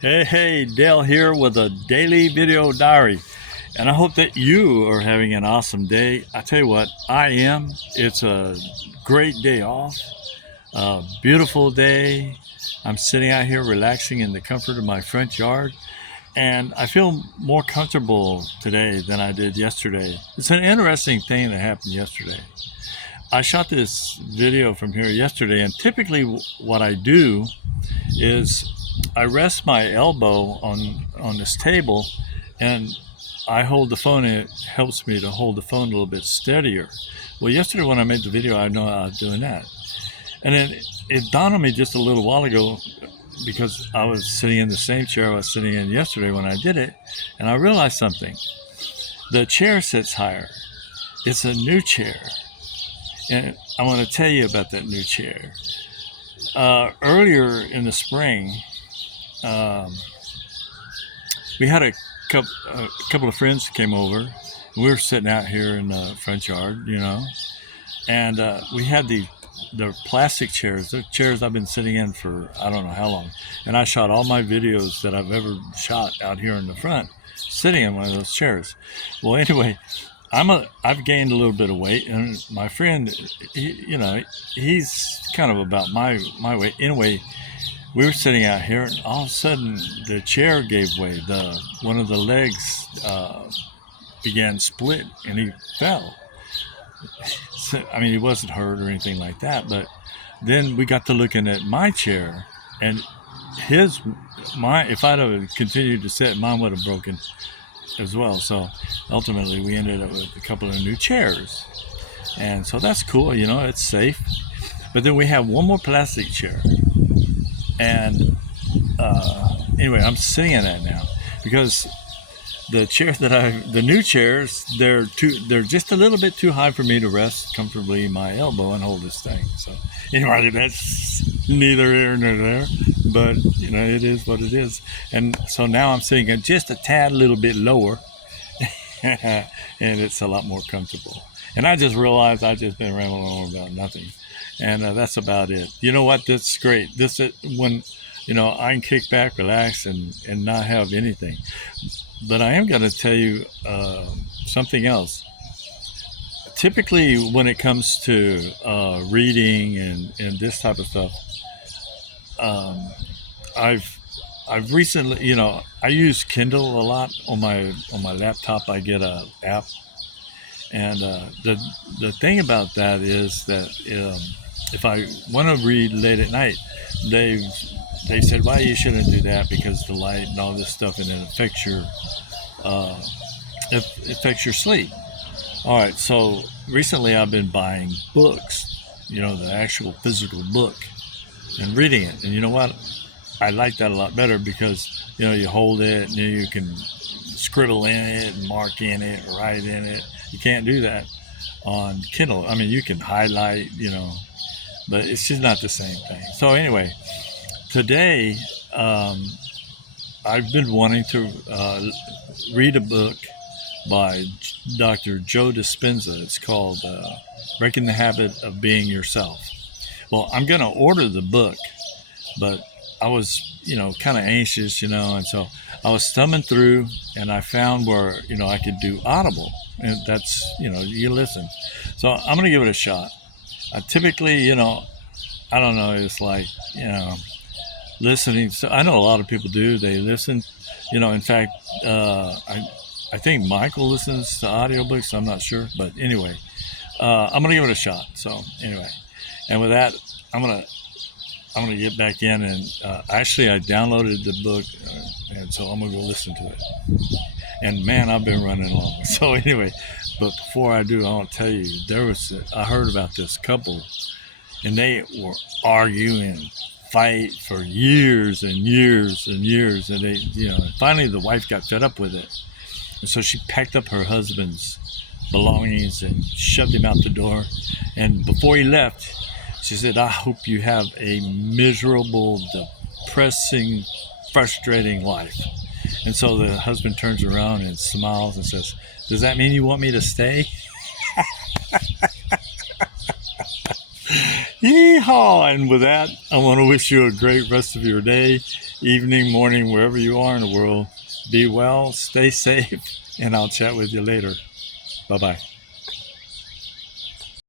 Hey, Dale here with a daily video diary. And I hope that you are having an awesome day. I tell you what, I am. It's a great day off, a beautiful day. I'm sitting out here relaxing in the comfort of my front yard. And I feel more comfortable today than I did yesterday. It's an interesting thing that happened yesterday. I shot this video from here yesterday, and typically what I do is I rest my elbow on this table, and I hold the phone, and it helps me to hold the phone a little bit steadier. Well, yesterday when I made the video, I know I was doing that, and then it dawned on me just a little while ago because I was sitting in the same chair I was sitting in yesterday when I did it, and I realized something. The chair sits higher. It's a new chair, and I want to tell you about that new chair. Earlier in the spring, um, we had a couple of friends came over. We were sitting out here in the front yard, and we had the plastic chairs, the chairs I've been sitting in for I don't know how long. And I shot all my videos that I've ever shot out here in the front, sitting in one of those chairs. Well, anyway, I've gained a little bit of weight, and my friend, he's kind of about my weight. Anyway, we were sitting out here, and all of a sudden the chair gave way. One of the legs began to split, and he fell. So, I mean, he wasn't hurt or anything like that, but then we got to looking at my chair, and if I'd have continued to sit, mine would have broken as well. So ultimately we ended up with a couple of new chairs, and so that's cool. It's safe. But then we have one more plastic chair, and anyway, I'm sitting in that now because the new chairs, they're just a little bit too high for me to rest comfortably my elbow and hold this thing. So anyway, that's neither here nor there, but it is what it is. And so now I'm sitting at just a tad little bit lower, and it's a lot more comfortable. And I just realized I just been rambling on about nothing, and that's about it. You know what? That's great. This is when I can kick back, relax, and not have anything. But I am going to tell you something else. Typically, when it comes to reading and this type of stuff, I've recently, I use Kindle a lot on my laptop. I get a app, and the thing about that is that if I want to read late at night, they said, "Why you shouldn't do that because the light and all this stuff, and it affects your sleep." All right, so recently I've been buying books, the actual physical book, and reading it. And you know what? I like that a lot better because you hold it and you can scribble in it and mark in it, write in it. You can't do that on Kindle. I mean, you can highlight, but it's just not the same thing. So anyway, today I've been wanting to read a book by Dr. Joe Dispenza. It's called Breaking the Habit of Being Yourself. Well, I'm going to order the book, but I was, kind of anxious, and so I was thumbing through, and I found where, I could do Audible, and that's, you listen. So I'm going to give it a shot. I typically, I don't know, it's like, listening. So I know a lot of people do. They listen, in fact, I think Michael listens to audiobooks. I'm not sure, but anyway, I'm going to give it a shot. So anyway, and with that, I'm going to get back in, and actually I downloaded the book, and so I'm going to go listen to it. And man, I've been running long. So anyway, but before I do, I want to tell you, I heard about this couple, and they were arguing, fight for years and years and years, and they, finally the wife got fed up with it, and so she packed up her husband's belongings and shoved him out the door. And before he left, she said, "I hope you have a miserable, depressing, frustrating life." And so the husband turns around and smiles and says, "Does that mean you want me to stay?" Yeehaw! And with that, I want to wish you a great rest of your day, evening, morning, wherever you are in the world. Be well, stay safe, and I'll chat with you later. Bye bye.